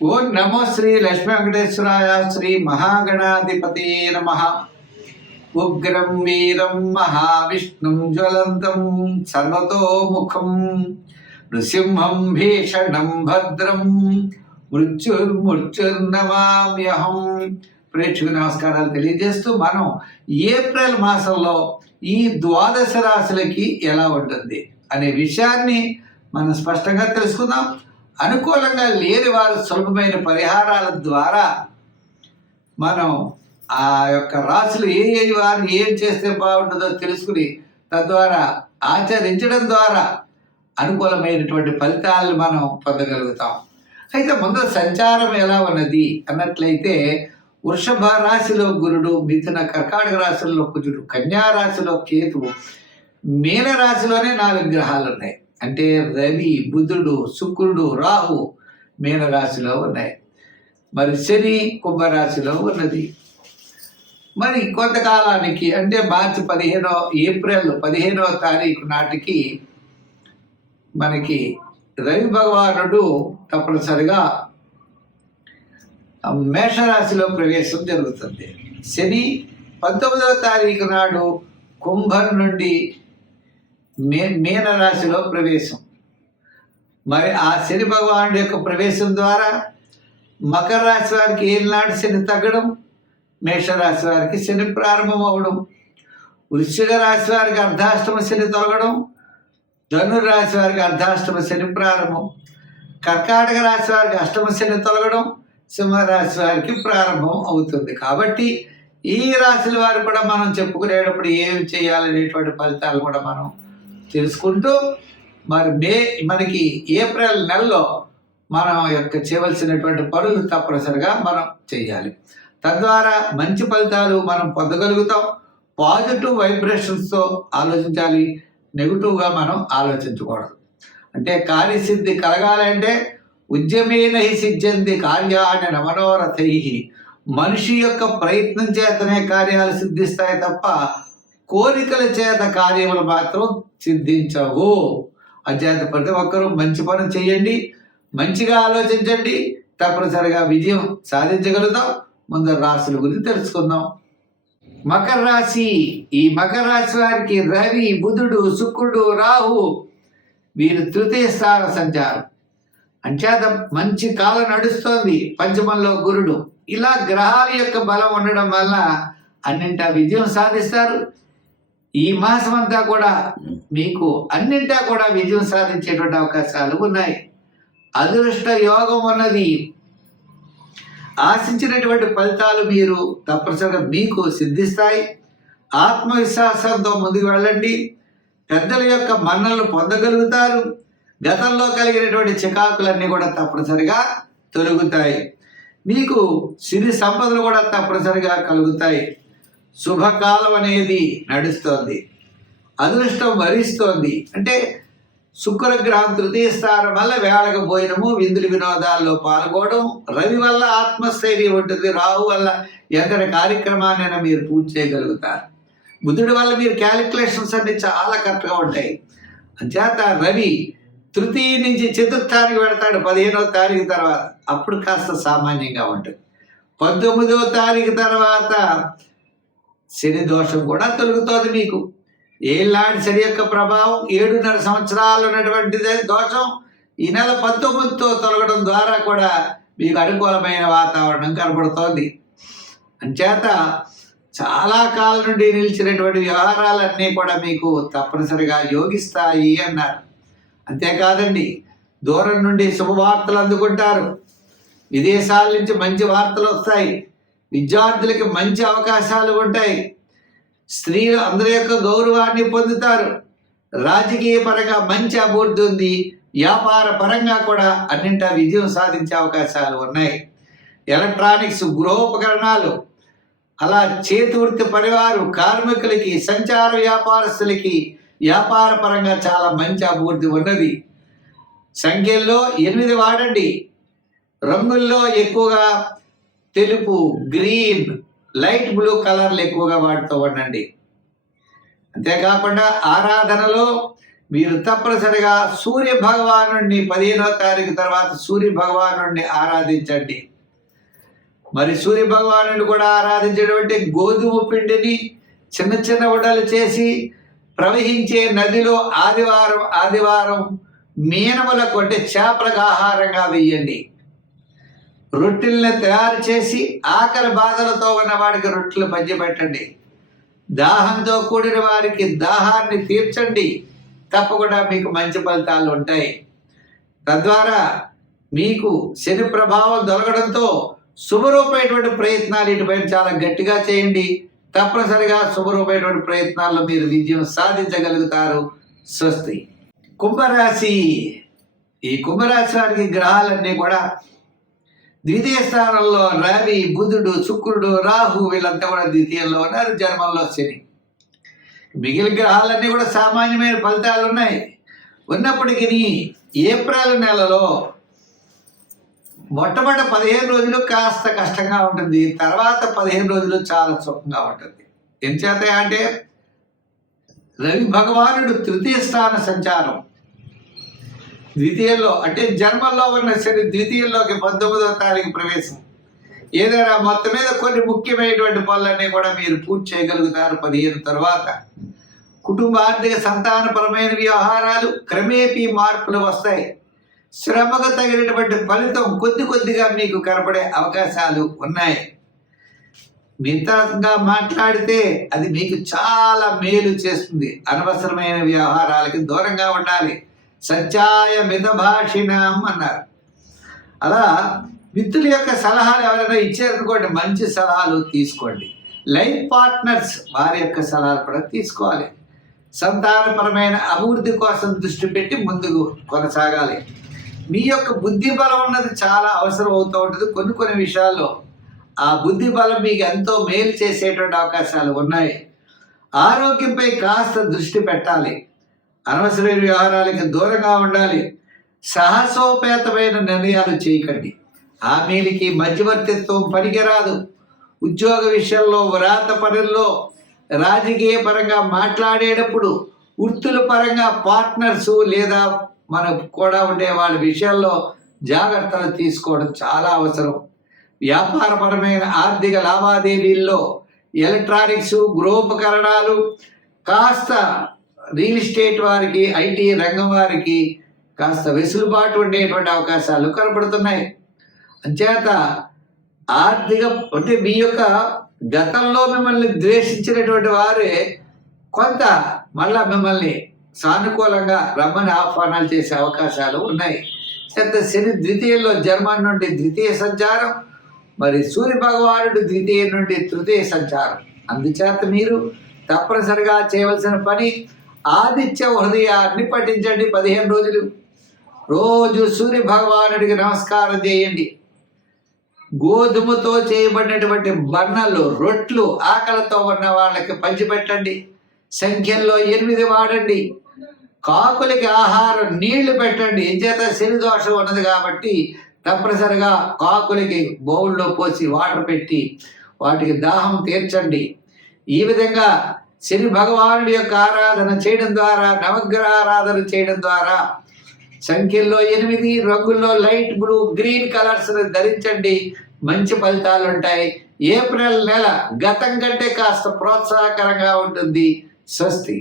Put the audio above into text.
ఓం నమో శ్రీ లక్ష్మీ వెంకటేశ్వరాయ శ్రీ మహాగణాధిపతి నమ. ఉగ్రం వీరం మహావిష్ణుం జ్వలంతం సర్వతోముఖం నృసింహం భీషణం భద్రం మృత్యుర్నమామ్యహం. ప్రేక్షకు నమస్కారాలు తెలియజేస్తూ మనం ఏప్రిల్ మాసంలో ఈ ద్వాదశ రాశులకి ఎలా ఉంటుంది అనే విషయాన్ని మనం స్పష్టంగా తెలుసుకుందాం. అనుకూలంగా లేని వారు సులభమైన పరిహారాల ద్వారా మనం ఆ యొక్క రాశులు ఏ వారు ఏం చేస్తే బాగుంటుందో తెలుసుకుని తద్వారా ఆచరించడం ద్వారా అనుకూలమైనటువంటి ఫలితాలను మనం పొందగలుగుతాం. అయితే ముందు సంచారం ఎలా ఉన్నది అన్నట్లయితే వృషభ రాశిలో గురుడు, మిథున కర్కాటక రాశుల్లో కుజుడు, కన్యా రాశిలో కేతువు, మీన రాశిలోనే 4 గ్రహాలు ఉన్నాయి. అంటే రవి, బుధుడు, శుక్రుడు, రాహు మీనరాశిలో ఉన్నాయి. మరి శని కుంభరాశిలో ఉన్నది. మరి కొంతకాలానికి అంటే ఏప్రిల్ 15వ తారీఖు నాటికి మనకి రవి భగవానుడు తప్పనిసరిగా మేషరాశిలో ప్రవేశం జరుగుతుంది. శని 19వ తారీఖు నాడు కుంభం నుండి మీనరాశిలో ప్రవేశం. మరి ఆ శని భగవానుడి యొక్క ప్రవేశం ద్వారా మకర రాశి వారికి ఏనాడు శని తగ్గడం, మేషరాశి వారికి శని ప్రారంభం అవ్వడం, వృశ్చిక రాశి వారికి అర్ధాష్టమ శని తొలగడం, ధనుర్రాశి వారికి అర్ధాష్టమ శని ప్రారంభం, కర్కాటక రాశి వారికి అష్టమ శని తొలగడం, సింహరాశి వారికి ప్రారంభం అవుతుంది. కాబట్టి ఈ రాశుల వారు కూడా మనం చెప్పుకునేటప్పుడు ఏమి చేయాలనేటువంటి ఫలితాలు కూడా మనం తెలుసుకుంటూ మరి మనకి ఏప్రిల్ నెలలో మనం చేయవలసినటువంటి పనులు తప్పనిసరిగా మనం చేయాలి. తద్వారా మంచి ఫలితాలు మనం పొందగలుగుతాం. పాజిటివ్ వైబ్రేషన్స్తో ఆలోచించాలి, నెగిటివ్గా మనం ఆలోచించకూడదు. అంటే కార్యసిద్ధి కలగాలంటే ఉద్యమేన హి సిద్ధ్యంతి కార్యాణి నమనోరథై. మనిషి యొక్క ప్రయత్నం చేతనే కార్యాలు సిద్ధిస్తాయి తప్ప కోరికల చేత కార్యములు మాత్రం సిద్ధించవు. అచేత ప్రతి ఒక్కరూ మంచి పని చేయండి, మంచిగా ఆలోచించండి, తప్పనిసరిగా విజయం సాధించగలుగుతాం. ముందు రాశుల గురించి తెలుసుకుందాం. మకర రాశి. ఈ మకర రాశి వారికి రవి, బుధుడు, శుక్రుడు, రాహు వీరు తృతీయ స్థాన సంచారం. అంచేత మంచి కాలం నడుస్తోంది. పంచమంలో గురుడు. ఇలా గ్రహాల యొక్క బలం ఉండడం వల్ల అన్నింటా విజయం సాధిస్తారు. ఈ మాసం అంతా కూడా మీకు అన్నింటా కూడా విజయం సాధించేటువంటి అవకాశాలు ఉన్నాయి. అదృష్ట యోగం ఉన్నది. ఆశించినటువంటి ఫలితాలు మీరు తప్పనిసరిగా మీకు సిద్ధిస్తాయి. ఆత్మవిశ్వాసంతో ముందుకు వెళ్ళండి. పెద్దల యొక్క మన్నలను పొందగలుగుతారు. గతంలో కలిగినటువంటి చికాకులన్నీ కూడా తప్పనిసరిగా తొలగుతాయి. మీకు సిరి సంపదలు కూడా తప్పనిసరిగా కలుగుతాయి. శుభకాలం అనేది నడుస్తోంది. అదృష్టం వరిస్తోంది. అంటే శుక్రగ్రహం తృతీయ స్థానం వల్ల వేళకు భోజనము, విందులు వినోదాల్లో పాల్గొనడం, రవి వల్ల ఆత్మస్థైర్యం ఉంటుంది, రాహు వల్ల ఎంతటి కార్యక్రమాన్ని మీరు పూర్తి చేయగలుగుతారు, బుధుడి వల్ల మీరు క్యాలిక్యులేషన్స్ అన్ని చాలా కరెక్ట్గా ఉంటాయి. అంచేత రవి తృతీయ నుంచి చతుర్థానికి వెళతాడు 15వ తారీఖు తర్వాత. అప్పుడు కాస్త సామాన్యంగా ఉంటుంది. 19వ తారీఖు తర్వాత శని దోషం కూడా తొలగుతోంది. మీకు ఏళ్ళనాటి శని యొక్క ప్రభావం 7.5 సంవత్సరాలు ఉన్నటువంటి దోషం ఈ నెల 19తో తొలగడం ద్వారా కూడా మీకు అనుకూలమైన వాతావరణం కనబడుతోంది. అంచేత చాలా కాలం నుండి నిలిచినటువంటి వ్యవహారాలన్నీ కూడా మీకు తప్పనిసరిగా యోగిస్తాయి అన్నారు. అంతేకాదండి, దూరం నుండి శుభవార్తలు అందుకుంటారు. విదేశాల నుంచి మంచి వార్తలు వస్తాయి. విద్యార్థులకి మంచి అవకాశాలు ఉంటాయి. స్త్రీలు అందరి యొక్క గౌరవాన్ని పొందుతారు. రాజకీయ పరంగా మంచి అభివృద్ధి ఉంది. వ్యాపార పరంగా కూడా అన్నింటా విజయం సాధించే అవకాశాలు ఉన్నాయి. ఎలక్ట్రానిక్స్, గృహోపకరణాలు, అలా చేతి వృత్తి పరివారు, కార్మికులకి, సంచార వ్యాపారస్తులకి వ్యాపార పరంగా చాలా మంచి అభివృద్ధి ఉన్నది. సంఖ్యల్లో 8 వాడండి. రంగుల్లో ఎక్కువగా తెలుపు, గ్రీన్, లైట్ బ్లూ కలర్లు ఎక్కువగా వాడుతూ ఉండండి. అంతేకాకుండా ఆరాధనలో మీరు తప్పనిసరిగా సూర్య భగవాను 15వ తారీఖు తర్వాత సూర్య భగవాను ఆరాధించండి. మరి సూర్య భగవాను కూడా ఆరాధించేటువంటి గోధుమ పిండిని చిన్న చిన్న ఉండలు చేసి ప్రవహించే నదిలో ఆదివారం మీనములకు అంటే చేపలకు ఆహారంగా వేయండి. రొట్టెల్ని తయారు చేసి ఆకలి బాధలతో ఉన్న వాడికి రొట్టెలు పంచిపెట్టండి. దాహంతో కూడిన వారికి దాహాన్ని తీర్చండి. తప్పకుండా మీకు మంచి ఫలితాలు ఉంటాయి. తద్వారా మీకు శని ప్రభావం దొరకడంతో శుభరూపమైనటువంటి ప్రయత్నాలు ఇటుపైన చాలా గట్టిగా చేయండి. తప్పనిసరిగా శుభరూపమైనటువంటి ప్రయత్నాల్లో మీరు విజయం సాధించగలుగుతారు. స్వస్తి. కుంభరాశి. ఈ కుంభరాశి వారికి గ్రహాలన్నీ కూడా ద్వితీయ స్థానంలో రవి, బుధుడు, శుక్రుడు, రాహు వీళ్ళంతా కూడా ద్వితీయంలో ఉన్నారు. జన్మంలో శని. మిగిలిన గ్రహాలన్నీ కూడా సామాన్యమైన ఫలితాలు ఉన్నాయి. ఉన్నప్పటికీ ఏప్రిల్ నెలలో మొట్టమొదటి 15 రోజులు కాస్త కష్టంగా ఉంటుంది. తర్వాత 15 రోజులు చాలా సుఖంగా ఉంటుంది. ఎంచేత అంటే రవి భగవానుడు తృతీయ స్థాన సంచారం. ద్వితీయంలో అంటే జన్మల్లో ఉన్న శని ద్వితీయంలోకి 19వ తారీఖు ప్రవేశం. ఏదైనా మొత్తం మీద కొన్ని ముఖ్యమైనటువంటి పనులన్నీ కూడా మీరు పూర్తి చేయగలుగుతారు 15 తర్వాత. కుటుంబ ఆర్థిక సంతానపరమైన వ్యవహారాలు క్రమేపీ మార్పులు వస్తాయి. శ్రమకు తగినటువంటి ఫలితం కొద్దిగా మీకు కనపడే అవకాశాలు ఉన్నాయి. మితంగా మాట్లాడితే అది మీకు చాలా మేలు చేస్తుంది. అనవసరమైన వ్యవహారాలకి దూరంగా ఉండాలి. సత్యాయ మితభాషిణం అన్నారు. అలా మిత్రుల యొక్క సలహాలు ఎవరైనా ఇచ్చారనుకోండి, మంచి సలహాలు తీసుకోండి. లైఫ్ పార్ట్నర్స్ వారి యొక్క సలహాలు కూడా తీసుకోవాలి. సంతానపరమైన అభివృద్ధి కోసం దృష్టి పెట్టి ముందుకు కొనసాగాలి. మీ యొక్క బుద్ధి బలం ఉన్నది చాలా అవసరం అవుతూ ఉంటుంది. కొన్ని విషయాల్లో ఆ బుద్ధి బలం మీకు ఎంతో మేలు చేసేటువంటి అవకాశాలు ఉన్నాయి. ఆరోగ్యంపై కాస్త దృష్టి పెట్టాలి. అనవసరమైన వ్యవహారాలకి దూరంగా ఉండాలి. సాహసోపేతమైన నిర్ణయాలు చేయకండి. హామీలకి మధ్యవర్తిత్వం పనికిరాదు. ఉద్యోగ విషయంలో, వ్రాత పనుల్లో, రాజకీయ పరంగా మాట్లాడేటప్పుడు, వృత్తుల పరంగా పార్ట్నర్సు లేదా మనకు కూడా ఉండే వాళ్ళ విషయాల్లో జాగ్రత్తలు తీసుకోవడం చాలా అవసరం. వ్యాపారపరమైన ఆర్థిక లావాదేవీల్లో, ఎలక్ట్రానిక్స్, గృహోపకరణాలు, కాస్త రియల్ ఎస్టేట్ వారికి, ఐటీ రంగం వారికి కాస్త వెసులుబాటు ఉండేటువంటి అవకాశాలు కనపడుతున్నాయి. అంచేత ఆర్థిక అంటే మీ యొక్క గతంలో మిమ్మల్ని ద్వేషించినటువంటి వారే కొంత మళ్ళా మిమ్మల్ని సానుకూలంగా రమ్మని ఆహ్వానాలు చేసే అవకాశాలు ఉన్నాయి. చేత శని ద్వితీయంలో జన్మం నుండి ద్వితీయ సంచారం, మరి సూర్య భగవానుడు ద్వితీయం నుండి తృతీయ సంచారం. అందుచేత మీరు తప్పనిసరిగా చేయవలసిన పని ఆదిత్య హృదయాన్ని పఠించండి 15 రోజులు. రోజు సూర్య భగవానుడికి నమస్కారం చేయండి. గోధుమతో చేయబడినటువంటి బన్నలు, రొట్లు ఆకలితో ఉన్న వాళ్ళకి పంచిపెట్టండి. సంఖ్యల్లో 8 వాడండి. కాకులకి ఆహారం నీళ్లు పెట్టండి. ఎంచేత శని దోషం ఉన్నది కాబట్టి తప్పనిసరిగా కాకులకి బౌల్లో పోసి వాటర్ పెట్టి వాటికి దాహం తీర్చండి. ఈ విధంగా శని భగవానుడి యొక్క ఆరాధన చేయడం ద్వారా, నవగ్రహ ఆరాధన చేయడం ద్వారా సంఖ్యల్లో 8, రంగుల్లో లైట్ బ్లూ, గ్రీన్ కలర్స్ ధరించండి. మంచి ఫలితాలు ఉంటాయి. ఏప్రిల్ నెల గతం కంటే కాస్త ప్రోత్సాహకరంగా ఉంటుంది. స్వస్తి.